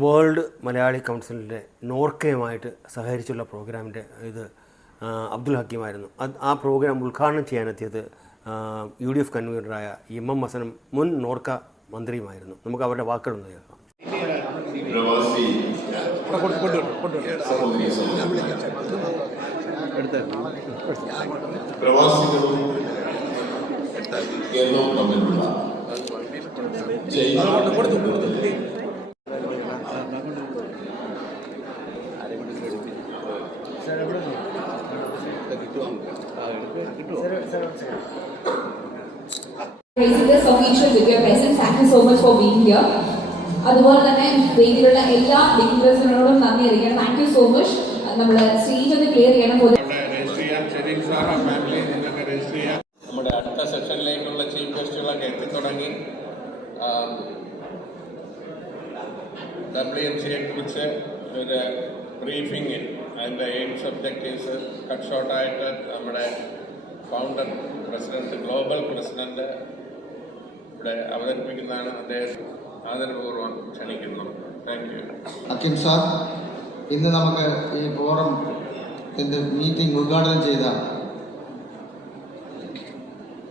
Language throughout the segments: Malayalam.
വേൾഡ് മലയാളി കൗൺസിലിന്റെ നോർക്കയുമായിട്ട് സഹകരിച്ചുള്ള പ്രോഗ്രാമിന്റെ ഇത് അബ്ദുൽ ഹക്കീമായിരുന്നു അത് ആ പ്രോഗ്രാം ഉദ്ഘാടനം ചെയ്യാനെത്തിയത് യു ഡി എഫ് കൺവീനറായ എം എം ഹസനും മുൻ നോർക്ക മന്ത്രിയുമായിരുന്നു. നമുക്ക് അവരുടെ വാക്കുകളൊന്ന് കേൾക്കാം. പ്രവാസികളും കേരളവും തമ്മിലുള്ള അതുപോലെ തന്നെ വേദിയിലുള്ള എല്ലാ ഡിഗ്നേഴ്സിനോടും നന്ദി അറിയിക്കണം. താങ്ക് സോ മച്ച് നമ്മൾ സ്റ്റേജ് ഒന്ന് ക്ലിയർ ചെയ്യണം. പോലെ ഡബ്ല്യു എം സിയെ കുറിച്ച് ഒരു ബ്രീഫിംഗ് അതിന്റെ എയിം സബ്ജക്റ്റീവ്സ് കട്ട് ഷോർട്ടായിട്ട് നമ്മുടെ ഫൗണ്ടർ പ്രസിഡന്റ് ഗ്ലോബൽ പ്രസിഡന്റ് ഇവിടെ അവതരിപ്പിക്കുന്നതാണ് അദ്ദേഹം ആദരപൂർവം ക്ഷണിക്കുന്നു. താങ്ക് യു അക്കിം സാർ ഇന്ന് നമുക്ക് ഈ ഫോറത്തിന്റെ മീറ്റിംഗ് ഉദ്ഘാടനം ചെയ്ത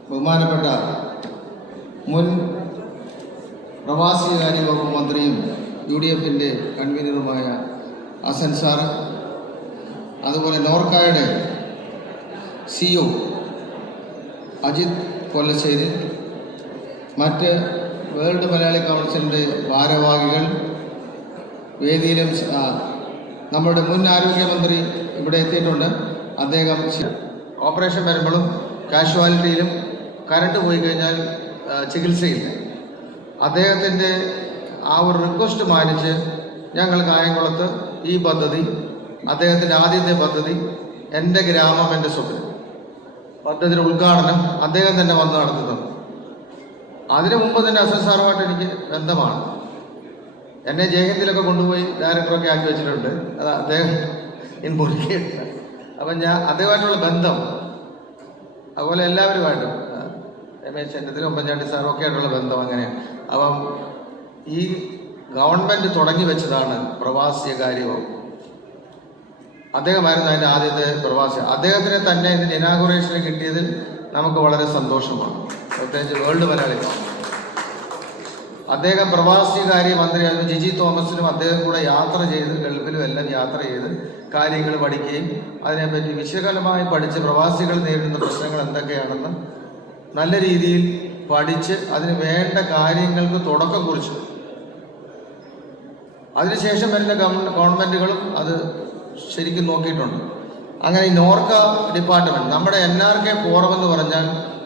ബഹുമാനപ്പെട്ട മുൻ പ്രവാസികാര്യ വകുപ്പ് മന്ത്രിയും യു ഡി എഫിന്റെ കൺവീനറുമായ അസൻ സാറ് അതുപോലെ നോർക്കായുടെ സിഒ അജിത് കൊല്ലശ്ശേരി മറ്റ് വേൾഡ് മലയാളി കൗൺസിലിന്റെ ഭാരവാഹികൾ വേദിയിലും നമ്മുടെ മുൻ ആരോഗ്യമന്ത്രി ഇവിടെ എത്തിയിട്ടുണ്ട്. അദ്ദേഹം ഓപ്പറേഷൻ വരുമ്പോഴും കാഷ്വാലിറ്റിയിലും കരണ്ട് പോയി കഴിഞ്ഞാൽ ചികിത്സയില്ല. അദ്ദേഹത്തിന്റെ ആ ഒരു റിക്വസ്റ്റ് മാനിച്ച് ഞങ്ങൾ കായംകുളത്ത് ഈ പദ്ധതി അദ്ദേഹത്തിന്റെ ആദ്യത്തെ പദ്ധതി എന്റെ ഗ്രാമം എന്റെ സ്വപ്നം. പദ്ധതിയുടെ ഉദ്ഘാടനം അദ്ദേഹം തന്നെ വന്ന് നടത്തുന്നത് അതിനു മുമ്പ് തന്നെ അസൻ സാറുമായിട്ട് എനിക്ക് ബന്ധമാണ്. എന്നെ ജയഹിന്ദിലൊക്കെ കൊണ്ടുപോയി ഡയറക്ടറൊക്കെ ആക്കി വെച്ചിട്ടുണ്ട്. അത് അദ്ദേഹം ഇൻപൊറിക്കുന്നുണ്ട് അപ്പം ഞാൻ അദ്ദേഹമായിട്ടുള്ള ബന്ധം അതുപോലെ എല്ലാവരുമായിട്ടും രമേശ് ചെന്നിത്തലും ഉമ്മൻചാണ്ടി സാറും ഒക്കെ ആയിട്ടുള്ള ബന്ധം അങ്ങനെയാണ്. അപ്പം ഈ ഗവൺമെന്റ് തുടങ്ങി വെച്ചതാണ് പ്രവാസികാര്യ വകുപ്പ് അദ്ദേഹമായിരുന്നു അതിന്റെ ആദ്യത്തെ പ്രവാസി. അദ്ദേഹത്തിനെ തന്നെ ഇതിന്റെ ഇനാഗുറേഷന് കിട്ടിയതിൽ നമുക്ക് വളരെ സന്തോഷമാണ്. പ്രത്യേകിച്ച് വേൾഡ് മലയാളി അദ്ദേഹം പ്രവാസികാര്യ മന്ത്രിയായിരുന്നു. ജിജി തോമസിനും അദ്ദേഹം കൂടെ യാത്ര ചെയ്ത് ഗൾഫിലും എല്ലാം യാത്ര ചെയ്ത് കാര്യങ്ങൾ പഠിക്കുകയും അതിനെപ്പറ്റി വിശകലമായി പഠിച്ച് പ്രവാസികൾ നേരിടുന്ന പ്രശ്നങ്ങൾ എന്തൊക്കെയാണെന്ന് നല്ല രീതിയിൽ പഠിച്ച് അതിന് വേണ്ട കാര്യങ്ങൾക്ക് തുടക്കം കുറിച്ചു. അതിനുശേഷം വരുന്ന ഗവൺ- ഗവൺമെന്റുകളും അത് ശരിക്കും നോക്കിയിട്ടുണ്ട്. അങ്ങനെ ഈ നോർക്ക ഡിപ്പാർട്ട്മെന്റ് നമ്മുടെ എൻ ആർ കെ ഫോറം എന്ന് പറഞ്ഞാൽ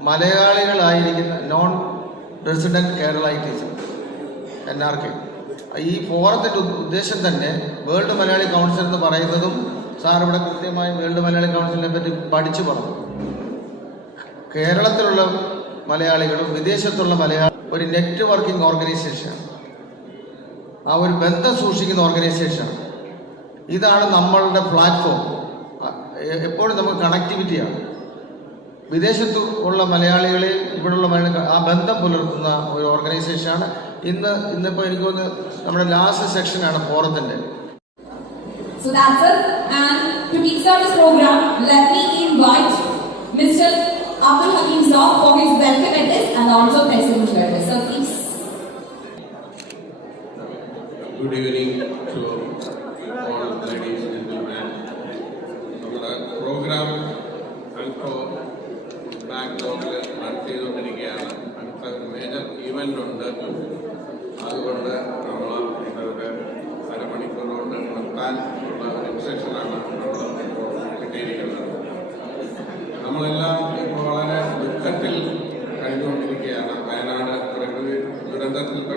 മലയാളികളായിരിക്കുന്ന non resident Keralites N R K. ഈ ഫോറത്തിന്റെ ഉദ്ദേശം തന്നെ വേൾഡ് മലയാളി കൗൺസിൽ എന്ന് പറയുന്നതും സാർ ഇവിടെ കൃത്യമായി വേൾഡ് മലയാളി കൗൺസിലിനെ പറ്റി പഠിച്ചു പറഞ്ഞു. കേരളത്തിലുള്ള മലയാളികളും വിദേശത്തുള്ള മലയാളി ഒരു നെറ്റ്വർക്കിംഗ് ഓർഗനൈസേഷനാണ് ആ ഒരു ബന്ധം സൂക്ഷിക്കുന്ന ഓർഗനൈസേഷനാണ് ഇതാണ് നമ്മളുടെ പ്ലാറ്റ്ഫോം. എപ്പോഴും നമുക്ക് കണക്ടിവിറ്റിയാണ് വിദേശത്ത് ഉള്ള മലയാളികളെ ഇവിടെയുള്ള മലയാളികൾ ആ ബന്ധം പുലർത്തുന്ന ഒരു ഓർഗനൈസേഷനാണ്. ഇന്ന് ഇന്നിപ്പോൾ എനിക്ക് തോന്നുന്നു നമ്മുടെ ലാസ്റ്റ് സെക്ഷനാണ് ഫോറത്തിന്റെ So that's it. And to kickstart this program, let me invite Mr. Abdul Hakim Zaw for his welcome address and also President Sir, please. Good evening to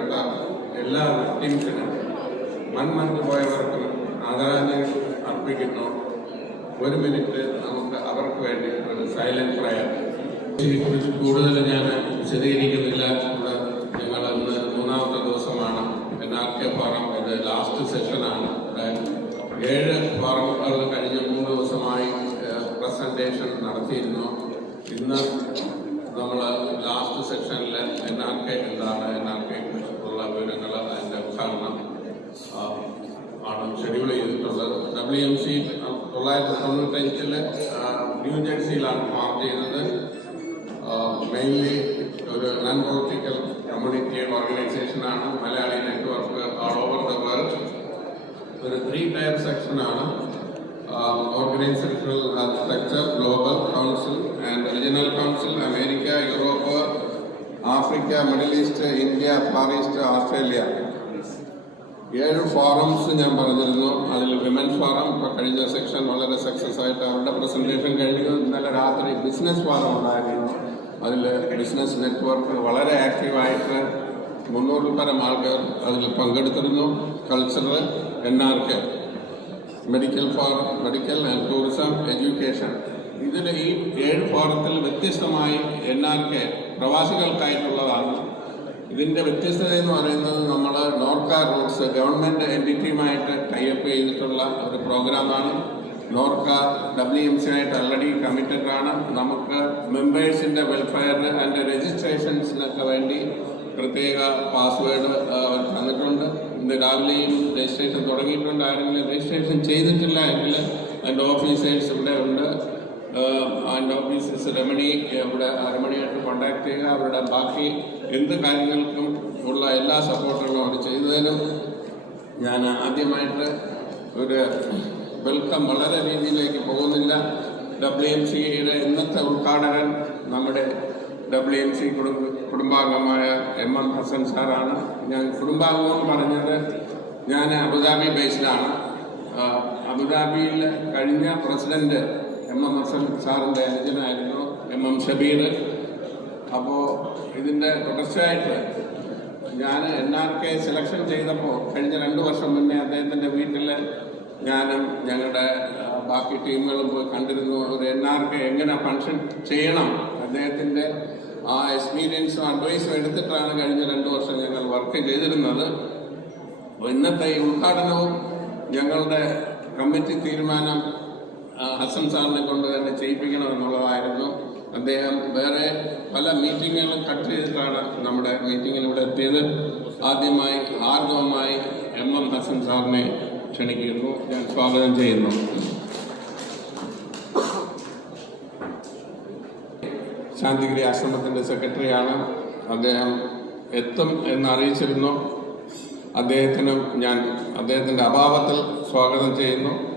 ദുരന്തത്തിൽപ്പെട്ട എല്ലാ വിക്ടിംസിനും മൺമന്ത് പോയവർക്കും ആദരാഞ്ജലികൾ അർപ്പിക്കുന്നു. ഒരു മിനിറ്റ് നമുക്ക് അവർക്ക് വേണ്ടി ഒരു സൈലന്റ് പ്രയർ കൂടുതൽ ഞാൻ വിശദീകരിക്കുന്നില്ല. ഇവിടെ ഞങ്ങൾ ഇന്ന് മൂന്നാമത്തെ ദിവസമാണ്. എൻ ആർ കെ ഫോറം ഇത് ലാസ്റ്റ് സെഷനാണ് ഏഴ് ഫോറമുകൾ കഴിഞ്ഞ മൂന്ന് ദിവസമായി പ്രസന്റേഷൻ നടത്തിയിരുന്നു. ഇന്ന് നമ്മൾ ലാസ്റ്റ് സെക്ഷനിൽ എൻ ആർ കെ എന്താണ്? എൻ ആർ കെ വിവരങ്ങൾ അതിന്റെ ഉദ്ഘാടനം ആണ് ഷെഡ്യൂൾ ചെയ്തിട്ടുള്ളത്. ഡബ്ല്യു എം സി തൊള്ളായിരത്തി തൊണ്ണൂറ്റഞ്ചിൽ ന്യൂജേഴ്സിയിലാണ് മാർച്ച് ചെയ്തത്. മെയിൻലി ഒരു നോൺ പൊളിറ്റിക്കൽ കമ്മ്യൂണിറ്റിയുടെ ഓർഗനൈസേഷനാണ് Malayali network all over the world ഒരു ത്രീ ടയർ സെക്ഷനാണ് organisational structure global council and regional council America Europe Africa Middle East India Far East Australia ഏഴ് ഫോറംസ് ഞാൻ പറഞ്ഞിരുന്നു. അതിൽ വിമൻ ഫോറം ഇപ്പോൾ കഴിഞ്ഞ സെക്ഷൻ വളരെ സക്സസ് ആയിട്ട് അവരുടെ പ്രസന്റേഷൻ കഴിഞ്ഞു. ഇന്നലെ രാത്രി ബിസിനസ് ഫോറം ഉണ്ടായിരുന്നു. അതിൽ ബിസിനസ് നെറ്റ്വർക്ക് വളരെ ആക്റ്റീവായിട്ട് മുന്നൂറിൽ പരം ആൾക്കാർ അതിൽ പങ്കെടുത്തിരുന്നു. Cultural N R K medical forum medical and tourism education ഇതിൽ ഈ ഏഴ് ഫോറത്തിൽ വ്യത്യസ്തമായി എൻ ആർ കെ പ്രവാസികൾക്കായിട്ടുള്ളതാണ്. ഇതിന്റെ വ്യത്യസ്തത എന്ന് പറയുന്നത് നമ്മൾ നോർക്ക റൂട്ട്സ് ഗവൺമെന്റ് എന്റിറ്റിയുമായിട്ട് ടൈപ്പ് ചെയ്തിട്ടുള്ള ഒരു പ്രോഗ്രാമാണ്. നോർക്ക ഡബ്ല്യു എം സി ആയിട്ട് ഓൾറെഡി കമ്മിറ്റഡ് ആണ്. നമുക്ക് മെമ്പേഴ്സിന്റെ വെൽഫെയർ ആൻഡ് രജിസ്ട്രേഷൻസിനൊക്കെ വേണ്ടി പ്രത്യേക പാസ്വേഡ് തന്നിട്ടുണ്ട്. ഇന്ന് രാവിലെയും രജിസ്ട്രേഷൻ തുടങ്ങിയിട്ടുണ്ട്. ആരെങ്കിലും രജിസ്ട്രേഷൻ ചെയ്തിട്ടില്ല എങ്കിൽ അതിന്റെ ഓഫീസേഴ്സ് ഇവിടെ ഉണ്ട്. ആൻഡ് ഓഫീസേഴ്സ് രമണി ഇവിടെ രമണിയായിട്ട് കോണ്ടാക്ട് ചെയ്യുക. അവരുടെ ബാക്കി എന്ത് കാര്യങ്ങൾക്കും ഉള്ള എല്ലാ സപ്പോർട്ടുകളും അവർ ചെയ്തതിനും ഞാൻ ആദ്യമായിട്ട് ഒരു വെൽക്കം വളരെ രീതിയിലേക്ക് പോകുന്നില്ല. ഡബ്ല്യു എം സിയുടെ ഇന്നത്തെ ഉദ്ഘാടകൻ നമ്മുടെ ഡബ്ല്യു എം സി കുടുംബ കുടുംബാംഗമായ എം എം ഹസൻ സാറാണ്. ഞാൻ കുടുംബാംഗം എന്ന് പറഞ്ഞത് ഞാൻ അബുദാബി ബേസ്ഡാണ് അബുദാബിയിൽ കഴിഞ്ഞ പ്രസിഡന്റ് എം എം ഹസൻ സാറിന്റെ അനുജനായിരുന്നു എം എം ഷബീർ. അപ്പോൾ ഇതിന്റെ തുടർച്ചയായിട്ട് ഞാൻ എൻ ആർ കെ സെലക്ഷൻ ചെയ്തപ്പോൾ കഴിഞ്ഞ രണ്ട് വർഷം മുന്നേ അദ്ദേഹത്തിന്റെ വീട്ടിൽ ഞാനും ഞങ്ങളുടെ ബാക്കി ടീമുകളും പോയി കണ്ടിരുന്നു. ഒരു എൻ ആർ കെ എങ്ങനെ ഫങ്ഷൻ ചെയ്യണം? അദ്ദേഹത്തിന്റെ ആ എക്സ്പീരിയൻസും അഡ്വൈസും എടുത്തിട്ടാണ് കഴിഞ്ഞ രണ്ട് വർഷം ഞങ്ങൾ വർക്ക് ചെയ്തിരുന്നത്. ഇന്നത്തെ ഈ ഉദ്ഘാടനവും ഞങ്ങളുടെ കമ്മിറ്റി തീരുമാനം ഹസൻ സാറിനെ കൊണ്ട് തന്നെ ചെയ്യിപ്പിക്കണം എന്നുള്ളതായിരുന്നു അദ്ദേഹം. വേറെ പല മീറ്റിങ്ങുകളും കട്ട് ചെയ്തിട്ടാണ് നമ്മുടെ മീറ്റിങ്ങിലൂടെ എത്തിയത്. ആദ്യമായി ആർജവമായി എം എം ഹസൻ സാറിനെ ക്ഷണിക്കുന്നു. ഞാൻ സ്വാഗതം ചെയ്യുന്നു. ശാന്തിഗിരി ആശ്രമത്തിന്റെ സെക്രട്ടറിയാണ് അദ്ദേഹം. എത്തും എന്ന് അറിയിച്ചിരുന്നു അദ്ദേഹത്തിനും ഞാൻ അദ്ദേഹത്തിന്റെ അഭാവത്തിൽ സ്വാഗതം ചെയ്യുന്നു.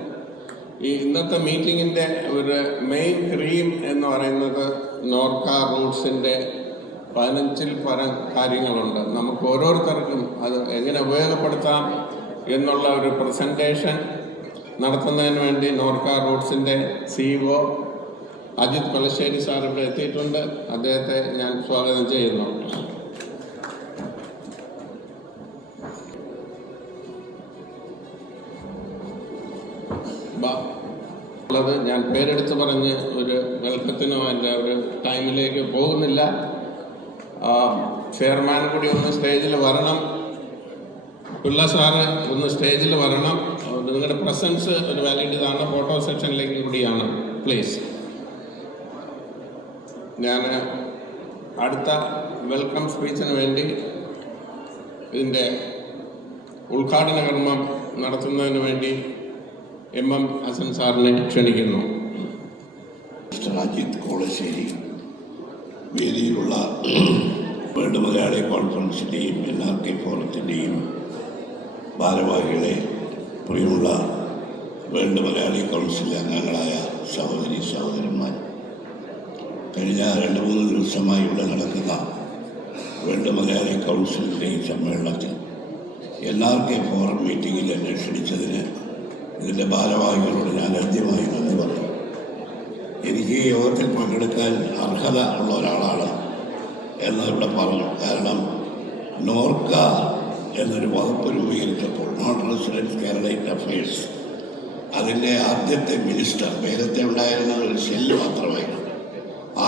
ഈ ഇന്നത്തെ മീറ്റിങ്ങിന്റെ ഒരു മെയിൻ ക്രീം എന്ന് പറയുന്നത് നോർക്ക റൂട്ട്സിന്റെ പതിനഞ്ചിൽ പരം കാര്യങ്ങളുണ്ട്. നമുക്ക് ഓരോരുത്തർക്കും അത് എങ്ങനെ ഉപയോഗപ്പെടുത്താം എന്നുള്ള ഒരു പ്രസന്റേഷൻ നടത്തുന്നതിന് വേണ്ടി നോർക്ക റൂട്ട്സിന്റെ സിഇഒ അജിത് കൊലശ്ശേരി സാർ ഇവിടെ എത്തിയിട്ടുണ്ട്. അദ്ദേഹത്തെ ഞാൻ സ്വാഗതം ചെയ്യുന്നു. ഉള്ളത് ഞാൻ പേരെടുത്ത് പറഞ്ഞ് ഒരു വെൽക്കത്തിനോ എന്റെ ഒരു ടൈമിലേക്ക് പോകുന്നില്ല. ചെയർമാൻ കൂടി ഒന്ന് സ്റ്റേജിൽ വരണം. പിള്ള സാറ് ഒന്ന് സ്റ്റേജിൽ വരണം. നിങ്ങളുടെ പ്രസൻസ് ഒരു വാലിഡ് ഇതാണ്. ഫോട്ടോ സെക്ഷനിലേക്ക് കൂടിയാണ്. പ്ലീസ് ഞാൻ അടുത്ത വെൽക്കം സ്പീച്ചിന് വേണ്ടി ഇതിന്റെ ഉദ്ഘാടന കർമ്മം നടത്തുന്നതിന് വേണ്ടി എം എം ഹസൻ സാറിനെ ക്ഷണിക്കുന്നു. അജിത് കോളശ്ശേരി വേദിയിലുള്ള വേൾഡ് മലയാളി കോൺഫറൻസിന്റെയും എൻ ആർ കെ ഫോറത്തിന്റെയും ഭാരവാഹികളെ പ്രിയമുള്ള വേൾഡ് മലയാളി കൗൺസിലെ അംഗങ്ങളായ സഹോദരി സഹോദരന്മാർ കഴിഞ്ഞ രണ്ട് മൂന്ന് ദിവസമായി ഇവിടെ നടക്കുന്ന വേൾഡ് മലയാളി കൗൺസിലിന്റെ സമ്മേളനത്തിൽ എൻ ആർ കെ ഫോറം മീറ്റിംഗിൽ എന്നെ ക്ഷണിച്ചതിന് ഇതിന്റെ ഭാരവാഹികളോട് ഞാൻ ഹൃദ്യമായി നന്ദി പറയും എനിക്ക് ഈ യോഗത്തിൽ പങ്കെടുക്കാൻ അർഹത ഉള്ള ഒരാളാണ് എന്ന് ഇവിടെ പറഞ്ഞു. കാരണം നോർക്ക എന്നൊരു വകുപ്പ് രൂപീകരിച്ചപ്പോൾ നോൺ റെസിഡൻസ് കാൻഡിഡേറ്റ് അഫയേഴ്സ് അതിന്റെ ആദ്യത്തെ മിനിസ്റ്റർ നേരത്തെ ഉണ്ടായിരുന്ന ഒരു സെല്ല് മാത്രമായിരുന്നു.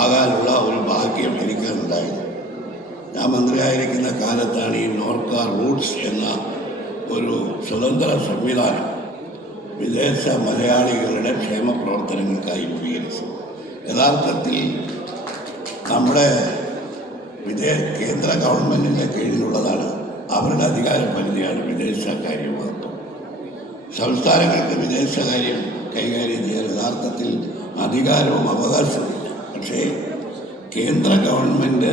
ആകാനുള്ള ഒരു ഭാഗ്യം എനിക്കുണ്ടായിരുന്നു ഞാൻ മന്ത്രിയായിരിക്കുന്ന കാലത്താണ് ഈ നോർക്ക റൂട്ട്സ് എന്ന ഒരു സ്വതന്ത്ര സംവിധാനം വിദേശ മലയാളികളുടെ ക്ഷേമ പ്രവർത്തനങ്ങൾക്കായി രൂപീകരിച്ചു. യഥാർത്ഥത്തിൽ നമ്മുടെ വിദേശ കേന്ദ്ര ഗവൺമെന്റിന്റെ കീഴിലുള്ളതാണ്. അവരുടെ അധികാര പരിധിയാണ് വിദേശകാര്യ വകുപ്പ്. സംസ്ഥാനങ്ങൾക്ക് വിദേശകാര്യം കൈകാര്യം ചെയ്യാൻ യഥാർത്ഥത്തിൽ അധികാരവും അവകാശവും പക്ഷേ കേന്ദ്ര ഗവൺമെന്റ്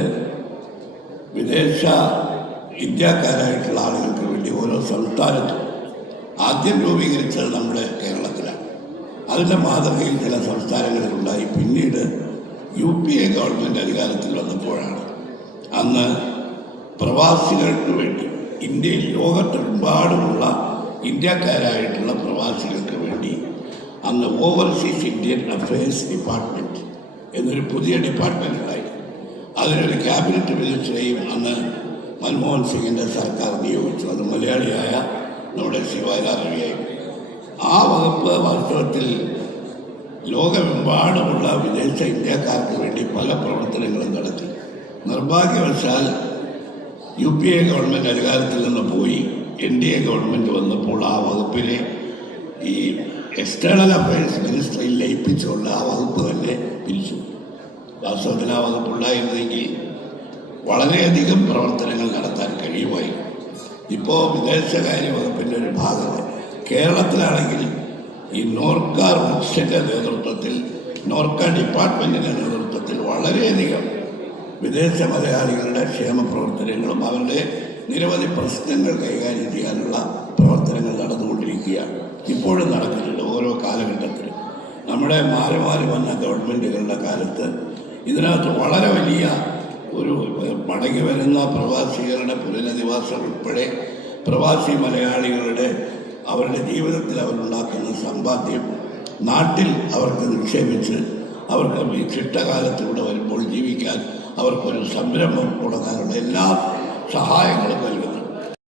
വിദേശ ഇന്ത്യക്കാരായിട്ടുള്ള ആളുകൾക്ക് വേണ്ടി ഓരോ സംസ്ഥാനത്തും ആദ്യം രൂപീകരിച്ചത് നമ്മുടെ കേരളത്തിലാണ്. അതിന്റെ മാതൃകയിൽ ചില സംസ്ഥാനങ്ങളിലുണ്ടായി പിന്നീട് യു പി എ ഗവൺമെന്റ് അധികാരത്തിൽ വന്നപ്പോഴാണ്. അന്ന് പ്രവാസികൾക്ക് വേണ്ടി ഇന്ത്യയിൽ ലോകത്തെമ്പാടുമുള്ള ഇന്ത്യക്കാരായിട്ടുള്ള പ്രവാസികൾക്ക് വേണ്ടി അന്ന് ഓവർസീസ് ഇന്ത്യൻ അഫയേഴ്സ് ഡിപ്പാർട്ട്മെന്റ് എന്നൊരു പുതിയ ഡിപ്പാർട്ട്മെന്റ് ഉണ്ടായി. അതിനൊരു ക്യാബിനറ്റ് മിനിസ്റ്ററെയും അന്ന് മൻമോഹൻ സിംഗിന്റെ സർക്കാർ നിയോഗിച്ചു. അത് മലയാളിയായ നമ്മുടെ ശിവരാ രവിയായിരുന്നു ആ വകുപ്പ് വാസ്തവത്തിൽ ലോകമെമ്പാടുമുള്ള വിദേശ ഇന്ത്യക്കാർക്ക് വേണ്ടി പല പ്രവർത്തനങ്ങളും നടത്തി. നിർഭാഗ്യവശാൽ യു പി എ ഗവൺമെന്റ് അധികാരത്തിൽ നിന്ന് പോയി. എൻ ഡി എ ഗവൺമെന്റ് വന്നപ്പോൾ ആ വകുപ്പിനെ ഈ എക്സ്റ്റേണൽ അഫയേഴ്സ് മിനിസ്റ്ററിൽ ലയിപ്പിച്ചുകൊണ്ട് ആ വകുപ്പ് തന്നെ പിരിച്ചു. വാസ്തവത്തിൽ ആ വകുപ്പുണ്ടായിരുന്നെങ്കിൽ വളരെയധികം പ്രവർത്തനങ്ങൾ നടത്താൻ കഴിയുമായി ഇപ്പോൾ വിദേശകാര്യ വകുപ്പിന്റെ ഒരു ഭാഗമാണ് കേരളത്തിലാണെങ്കിൽ ഈ നോർക്ക റൂട്ട്സിന്റെ നേതൃത്വത്തിൽ നോർക്ക ഡിപ്പാർട്ട്മെന്റിന്റെ നേതൃത്വത്തിൽ വളരെയധികം വിദേശ മലയാളികളുടെ ക്ഷേമ പ്രവർത്തനങ്ങളും അവരുടെ നിരവധി പ്രശ്നങ്ങൾ കൈകാര്യം ചെയ്യാനുള്ള പ്രവർത്തനങ്ങൾ നടന്നുകൊണ്ടിരിക്കുകയാണ്. ഇപ്പോഴും നടക്കുന്നുണ്ട് ഓരോ കാലഘട്ടത്തിലും. നമ്മുടെ മാറി മാറി വന്ന ഗവൺമെന്റുകളുടെ കാലത്ത് ഇതിനകത്ത് വളരെ വലിയ ഒരു മടങ്ങി വരുന്ന പ്രവാസികളുടെ പുനരധിവാസം ഉൾപ്പെടെ പ്രവാസി മലയാളികളുടെ അവരുടെ ജീവിതത്തിൽ അവരുണ്ടാക്കുന്ന സമ്പാദ്യം നാട്ടിൽ അവർക്ക് നിക്ഷേപിച്ച് അവർക്ക് ഈ ചിട്ടകാലത്തൂടെ വരുമ്പോൾ ജീവിക്കാൻ അവർക്കൊരു സംരംഭം തുടങ്ങാനുള്ള എല്ലാ സഹായങ്ങളും